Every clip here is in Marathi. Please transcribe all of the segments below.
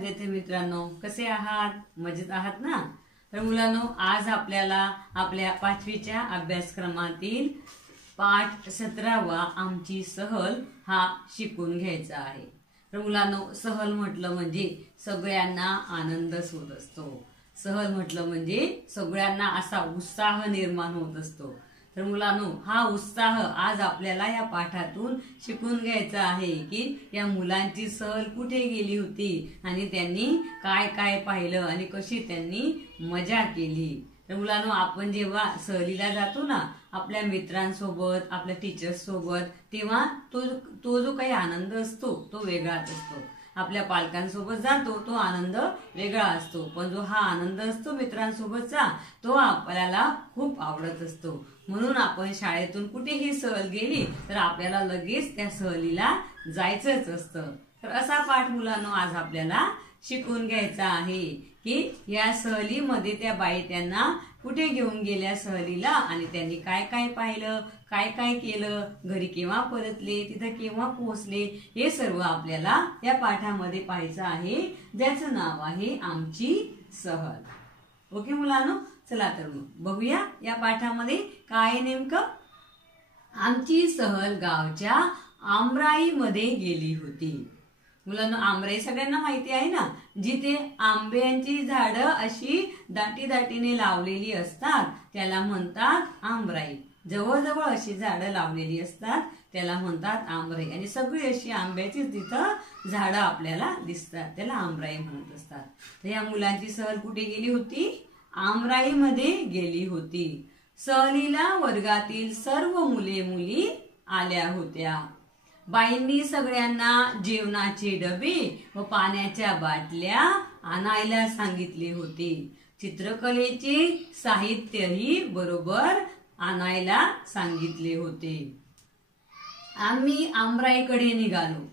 विद्यार्थी मित्रांनो, कसे आहात? मजेत आहात ना? तर मुलांनो, आज आपल्याला आपल्या 5वीच्या अभ्यासक्रमातील पाठ 17वा आमची सहल हा शिकून घ्यायचा आहे। तर मुलांनो, सहल म्हटलं म्हणजे सगळ्यांना आनंदच होत असतो। सहल म्हटलं म्हणजे सगळ्यांना असा उत्साह निर्माण होत असतो। तर मुलांनो, हा उत्साह आज आपल्याला या पाठातून शिकून घ्यायचा आहे की या मुलांची सहल कुठे गेली होती आणि त्यांनी काय काय पाहिलं आणि कशी त्यांनी मजा केली। तर मुलांनो, आपण जेव्हा सहलीला जातो ना आपल्या मित्रांसोबत, आपल्या टीचर्स सोबत, तेव्हा तो जो काही आनंद असतो तो वेगळाच असतो। आपल्या पालकांसोबत जातो तो आनंद वेगळा असतो, पण जो हा आनंद असतो मित्रांसोबतचा तो आपल्याला खूप आवडत असतो। म्हणून आपण शाळेतून कुठेही सहल गेली तर आपल्याला लगेच त्या सहलीला जायचंच असतं। तर असा पाठ मुलांनो आज आपल्याला शिकून घ्यायचा आहे की या सहलीमध्ये त्या बाई त्यांना कुठे घेऊन गेल्या सहलीला आणि त्यांनी काय काय पाहिलं, काय काय केलं, घरी केव्हा परतले, तिथे केव्हा पोहोचले, हे सर्व आपल्याला या पाठामध्ये पाहायचं आहे, ज्याचं नाव आहे आमची सहल। ओके मुलांनो, चला तर मग बघूया या पाठामध्ये काय नेमकं। आमची सहल गावच्या आमराईमध्ये गेली होती। मुलांना आमराई सगळ्यांना माहिती आहे ना, जिथे आंब्यांची झाडं अशी दाटी दाटीने लावलेली असतात त्याला म्हणतात आमराई। जवळजवळ अशी झाडं लावलेली असतात त्याला म्हणतात आमराई, आणि सगळी अशी आंब्याची तिथं झाडं आपल्याला दिसतात त्याला आमराई म्हणत असतात। तर या मुलांची सहल कुठे गेली होती? आमराईमध्ये गेली होती। सहलीला वर्गातील सर्व मुले मुली आल्या होत्या। बाईंनी सगळ्यांना जेवणाचे डबे व पाण्याच्या बाटल्या आणायला सांगितले होते। चित्रकलेचे साहित्यही बरोबर आणायला सांगितले होते। आम्ही आमराईकडे निघालो।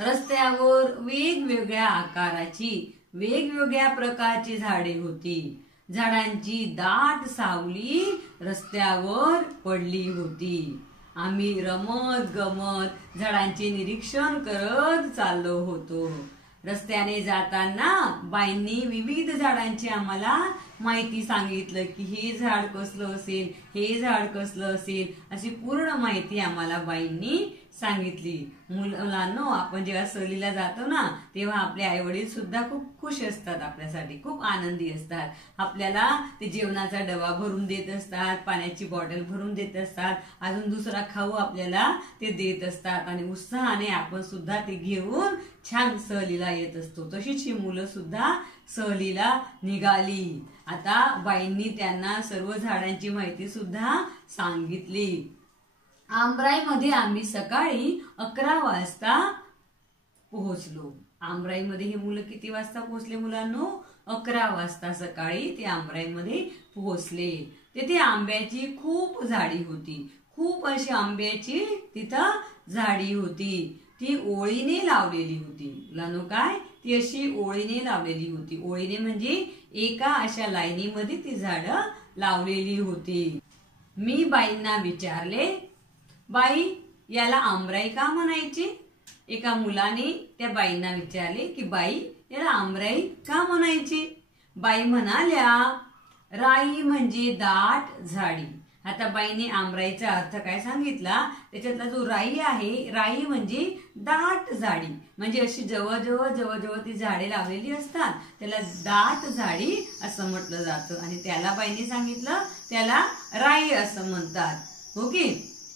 रस्त्यावर वेगवेगळ्या आकाराची, वेगवेगळ्या प्रकारची झाडे होती। झाडांची दाट सावली रस्त्यावर पडली होती। आम्ही रमत गमत झाडांचे निरीक्षण करत चाललो होतो। रस्त्याने जाताना बाईंनी विविध झाडांची आम्हाला माहिती सांगितलं की हे झाड कसलं असेल, हे झाड कसलं असेल, अशी पूर्ण माहिती आम्हाला बाईंनी सांगितली। मुलांनो, आपण जेव्हा सहलीला जातो ना तेव्हा आपले आई वडील सुद्धा खूप खुश असतात, आपल्यासाठी खूप आनंदी असतात। आपल्याला ते जेवणाचा डबा भरून देत असतात, पाण्याची बॉटल भरून देत असतात, अजून दुसरा खाऊ आपल्याला ते देत असतात आणि उत्साहाने आपण सुद्धा ते घेऊन छान सहलीला येत असतो। तशीच ही मुलं सुद्धा सहलीला निघाली। आता बाईंनी त्यांना सर्व झाडांची माहिती सुद्धा सांगितली। आमराईमध्ये आम्ही सकाळी 11 वाजता पोहोचलो। आमराईमध्ये हे मुलं किती वाजता पोहोचले मुलांनो? 11 वाजता सकाळी ते आमराईमध्ये पोहोचले। तिथे आंब्याची खूप झाडी होती, खूप अशी आंब्याची तिथं झाडी होती। ती ओळीने लावलेली होती। मुलांनो, काय ती अशी ओळीने लावलेली होती। ओळीने म्हणजे एका अशा लाईनीमध्ये ती झाडं लावलेली होती। मी बाईंना विचारले, बाई याला आमराई का म्हणायची? एका मुलाने त्या बाईंना विचारले की बाई याला आमराई का म्हणायची? बाई म्हणाल्या, राई म्हणजे दाट झाडी। आता बाईने आमराईचा अर्थ काय सांगितला, त्याच्यातला जो राई आहे, राई म्हणजे दाट झाडी, म्हणजे अशी जवळ ती झाडे लावलेली असतात त्याला दाट झाडी असं म्हटलं जातं, आणि त्याला बाईने सांगितलं त्याला राई असं म्हणतात। ओके,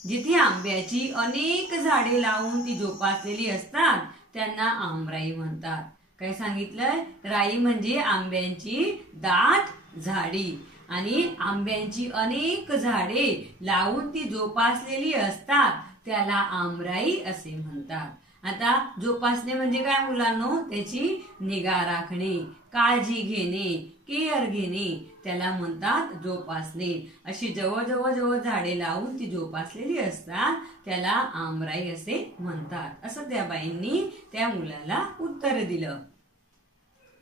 जिथे आंब्याची अनेक झाडे लावून ती जोपासलेली असतात त्यांना आमराई म्हणतात। काय सांगितलंय? राई म्हणजे आंब्यांची दाट झाडी, आणि आंब्यांची अनेक झाडे लावून ती जोपासलेली असतात त्याला आमराई असे म्हणतात। आता जोपासणे म्हणजे काय मुलांनो? त्याची निगा राखणे, काळजी घेणे, केअर घेणे, त्याला म्हणतात जोपासणे। अशी जवळ झाडे लावून ती जोपासलेली असतात त्याला आमराई असे म्हणतात, असं त्या बाईंनी त्या मुलाला उत्तर दिलं।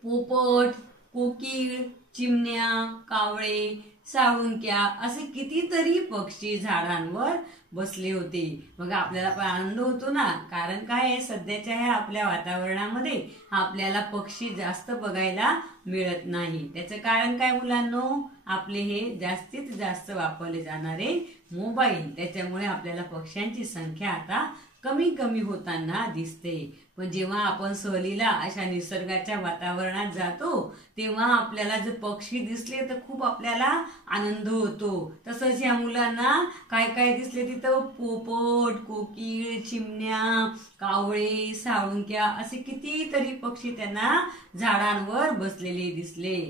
पोपट, कोकिळ, चिमण्या, कावळे, साळुंक्या असे कितीतरी पक्षी झाडांवर बसले होते. मग आपल्याला पण आनंद होतो ना, कारण काय आहे, सध्याच्या ह्या आपल्या वातावरणामध्ये आपल्याला पक्षी जास्त बघायला मिळत नाही. त्याचं कारण काय मुलांनो, आपले हे जास्तीत जास्त वापरले जाणारे मोबाईल, त्याच्यामुळे आपल्याला पक्ष्यांची संख्या आता कमी कमी होताना दिसते. पण जेव्हा आपण सहलीला अशा निसर्गाच्या वातावरणात जातो तेव्हा आपल्याला जर पक्षी दिसले तर खूप आपल्याला आनंद होतो. तसंच या मुलांना काय काय दिसले तिथं, पोपट, कोकिळ, चिमण्या, कावळे, साळुंक्या असे कितीतरी पक्षी त्यांना झाडांवर बसलेले दिसले.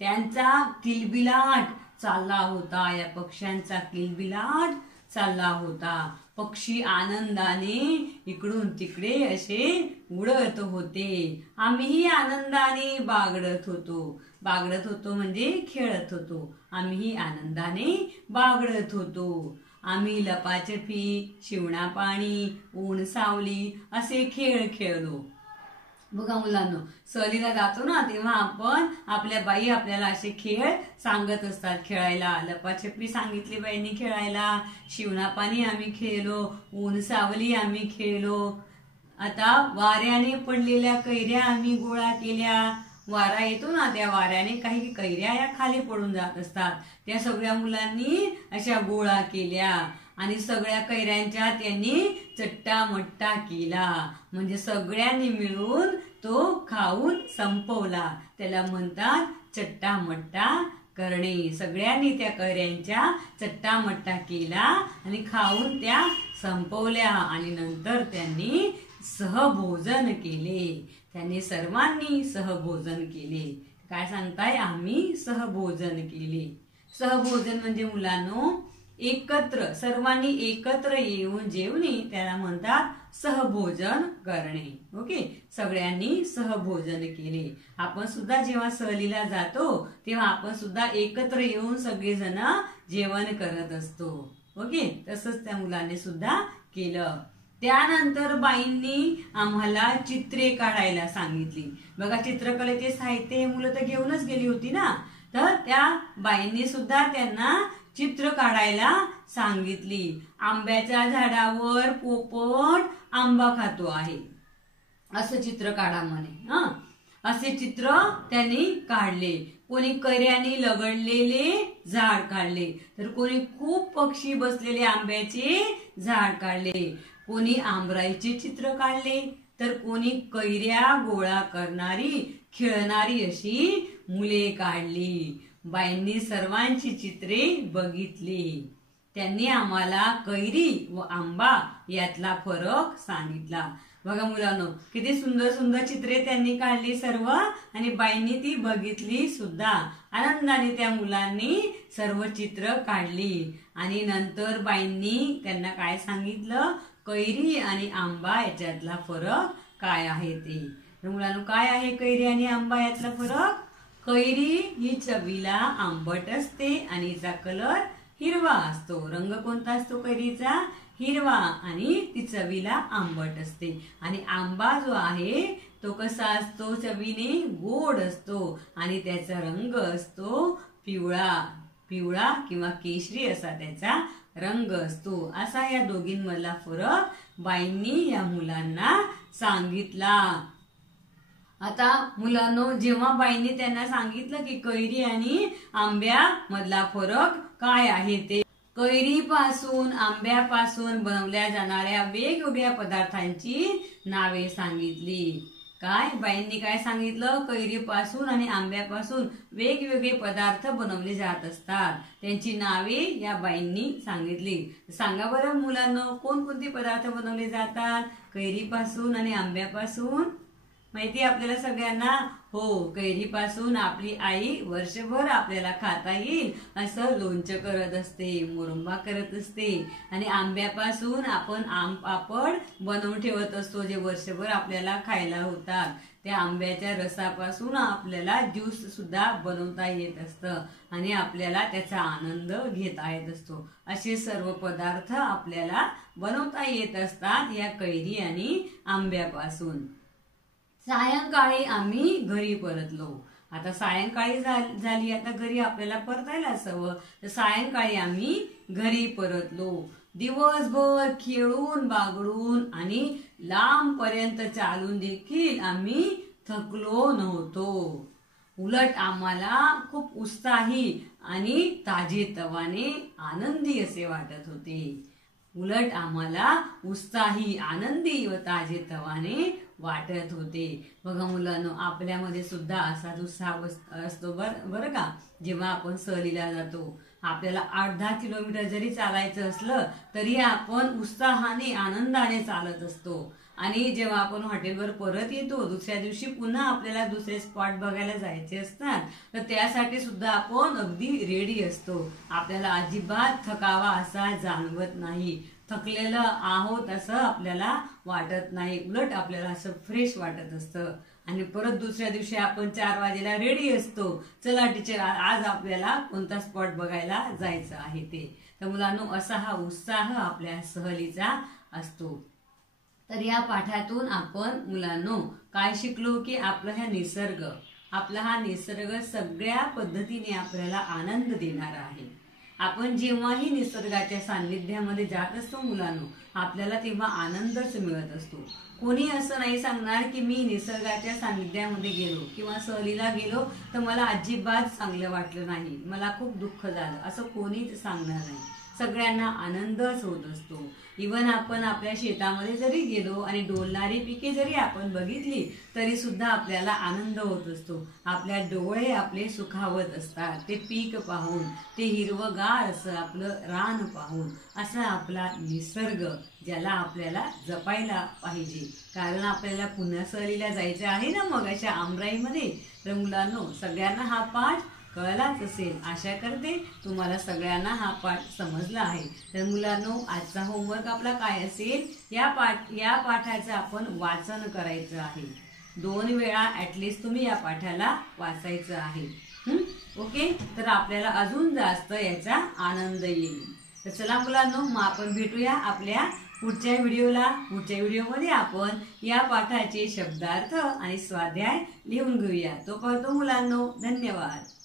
त्यांचा किलबिलाट चालला होता, या पक्ष्यांचा किलबिलाट चालला होता. पक्षी आनंदाने इकडून तिकडे असे उडत होते. आम्हीही आनंदाने बागडत होतो. बागडत होतो म्हणजे खेळत होतो. आम्हीही आनंदाने बागडत होतो. आम्ही लपाछपी, शिवणापाणी, ऊन सावली असे खेळ खेळलो. बघा मुलांनो, सहलीला जातो ना तेव्हा आपण आपल्या बाई आपल्याला असे खेळ सांगत असतात खेळायला. लपाछपी सांगितली बाईंनी खेळायला, शिवणापाणी आम्ही खेळलो, ऊन सावली आम्ही खेळलो. आता वाऱ्याने पडलेल्या कैऱ्या आम्ही गोळा केल्या. वारा येतो ना, त्या वाऱ्याने काही कैऱ्या या खाली पडून जात असतात, त्या सगळ्या मुलांनी अशा गोळा केल्या आणि सगळ्या कैऱ्यांच्या त्यांनी चट्टा मट्टा केला. म्हणजे सगळ्यांनी मिळून तो खाऊन संपवला. त्याला म्हणतात चट्टा मट्टा करणे. सगळ्यांनी त्या कैऱ्यांच्या चट्टा मट्टा केला आणि खाऊन त्या संपवल्या आणि नंतर त्यांनी सहभोजन केले. त्यांनी सर्वांनी सहभोजन केले. काय सांगताय, आम्ही सहभोजन केले. सहभोजन म्हणजे मुलांनो एकत्र, सर्वांनी एकत्र येऊन जेवणे, त्याला म्हणतात सहभोजन करणे. ओके, सगळ्यांनी सहभोजन केले. आपण सुद्धा जेव्हा सहलीला जातो तेव्हा आपण सुद्धा एकत्र येऊन सगळेजण जेवण करत असतो. ओके, तसंच त्या मुलांनी सुद्धा केलं. त्यानंतर बाईंनी आम्हाला चित्रे काढायला सांगितली. बघा, चित्रकलेचे साहित्य मुलं तर घेऊनच गेली होती ना, तर त्या बाईंनी सुद्धा त्यांना चित्र काढायला सांगितली. आंब्याच्या झाडावर पोपट आंबा खातो आहे असं चित्र काढा म्हणे. असे चित्र त्यांनी काढले. कोणी कैऱ्याने लगडलेले झाड काढले, तर कोणी खूप पक्षी बसलेले आंब्याचे झाड काढले. कोणी आंबराईचे चित्र काढले, तर कोणी कैऱ्या गोळा करणारी खेळणारी अशी मुले काढली. बाईंनी सर्वांची चित्रे बघितली. त्यांनी आम्हाला कैरी व आंबा यातला फरक सांगितला. बघा मुलांनो, किती सुंदर सुंदर चित्रे त्यांनी काढली सर्व, आणि बाईंनी ती बघितली सुद्धा. आनंदाने त्या मुलांनी सर्व चित्र काढली आणि नंतर बाईंनी त्यांना काय सांगितलं, कैरी आणि आंबा याच्यातला फरक काय आहे ते. मुलांनो, काय आहे कैरी आणि आंबा यातला फरक? कैरी ही चवीला आंबट असते आणि हिचा कलर हिरवा असतो. रंग कोणता असतो कैरीचा? हिरवा, आणि ती चवीला आंबट असते. आणि आंबा जो आहे तो कसा असतो? चवीने गोड असतो आणि त्याचा रंग असतो पिवळा, पिवळा किंवा केशरी असा त्याचा रंग असतो. असा या दोघींमधला फरक बाईंनी या मुलांना सांगितला. आता मुलांनो, जेव्हा बाईंनी त्यांना सांगितलं की कैरी आणि आंब्या मधला फरक काय आहे ते, कैरीपासून आंब्यापासून बनवल्या जाणाऱ्या वेगवेगळ्या पदार्थांची नावे सांगितली. काय बाईंनी काय सांगितलं? कैरीपासून आणि आंब्यापासून वेगवेगळे पदार्थ बनवले जात असतात, त्यांची नावे या बाईंनी सांगितली. सांगा बरं मुलांनो, कोणकोणते पदार्थ बनवले जातात कैरीपासून आणि आंब्यापासून? माहिती आपल्याला सगळ्यांना? हो, कैरीपासून आपली आई वर्षभर आपल्याला खाता येईल असं लोणचं करत असते, मुरंबा करत असते. आणि आंब्यापासून आपण आंब पापड बनवून ठेवत असतो, जे वर्षभर आपल्याला खायला होतात. त्या आंब्याच्या रसापासून आपल्याला ज्यूस सुद्धा बनवता येत असतं आणि आपल्याला त्याचा आनंद घेता येत असतो. असे सर्व पदार्थ आपल्याला बनवता येत असतात या कैरी आणि आंब्यापासून. सायंकाळी आम्ही घरी परतलो. आता सायंकाळी झाली, आता घरी आपल्याला परतायला असावं, तर सायंकाळी आम्ही घरी परतलो. दिवसभर खेळून बागडून आणि लांब पर्यंत चालून देखील आम्ही थकलो नव्हतो. उलट आम्हाला खूप उत्साही आणि ताजेतवाने आनंदी असे वाटत होते. उलट आम्हाला उत्साही आनंदी व ताजेतवाने वाटत होते. बघा मुलांनो, आपल्यामध्ये सुद्धा असाच उत्साह असतो बरं का. जेव्हा आपण सहलीला जातो, आपल्याला 8-10 किलोमीटर जरी चालायचं असलं तरी आपण उत्साहाने आनंदाने चालत असतो. आणि जेव्हा आपण हॉटेलवर परत येतो, दुसऱ्या दिवशी पुन्हा आपल्याला दुसरे स्पॉट बघायला जायचे असतात, तर त्यासाठी सुद्धा आपण अगदी रेडी असतो. आपल्याला अजिबात थकावा असा जाणवत नाही, थकलेलं आहोत असं आपल्याला वाटत नाही. उलट आपल्याला असं फ्रेश वाटत असतं. आणि परत दुसऱ्या दिवशी आपण 4 वाजेला रेडी असतो, चला टीचर आज आपल्याला कोणता स्पॉट बघायला जायचं आहे ते. तर मुलांनो, असा हा उत्साह आपल्या सहलीचा असतो. तर या पाठातून आपण मुलांनो काय शिकलो की आपला हा निसर्ग सगळ्या पद्धतीने आपल्याला आनंद देणारा आहे. आपण जेव्हाही निसर्गाच्या सान्निध्यामध्ये जात असतो मुलांनो, आपल्याला तेव्हा आनंदच मिळत असतो. कोणी असं नाही सांगणार की मी निसर्गाच्या सान्निध्यामध्ये गेलो किंवा सहलीला गेलो तर मला अजिबात चांगलं वाटलं नाही, मला खूप दुःख झालं, असं कोणीच सांगणार नाही. सगळ्यांना आनंदच होत असतो. इवन आपण आपल्या शेतामध्ये जरी गेलो आणि डोलणारी पिके जरी आपण बघितली तरी सुद्धा आपल्याला आनंद होत असतो. आपल्या डोळे आपले सुखावत असतात ते पीक पाहून, ते हिरवगार असं आपलं रान पाहून. असा आपला निसर्ग ज्याला आपल्याला जपायला पाहिजे. कारण आपल्याला पुन्हा सहलीला जायचं आहे ना मग अशा आमराईमध्ये. तर मुलांनो, सगळ्यांना हा पाठ कळलाच असेल. आशा करते तुम्हाला सगळ्यांना हा पाठ समजला आहे. तर मुलांनो, आजचा होमवर्क आपला काय असेल, या पाठाचं आपण वाचन करायचं आहे. 2 वेळा ऍटलिस्ट तुम्ही या पाठाला वाचायचं आहे. ओके, तर आपल्याला अजून जास्त याचा आनंद येईल. तर चला मुलांनो, मग आपण भेटूया आपल्या पुढच्या व्हिडिओमध्ये आपण या पाठाचे शब्दार्थ आणि स्वाध्याय लिहून घेऊया. तोपर्यंत मुलांनो, धन्यवाद.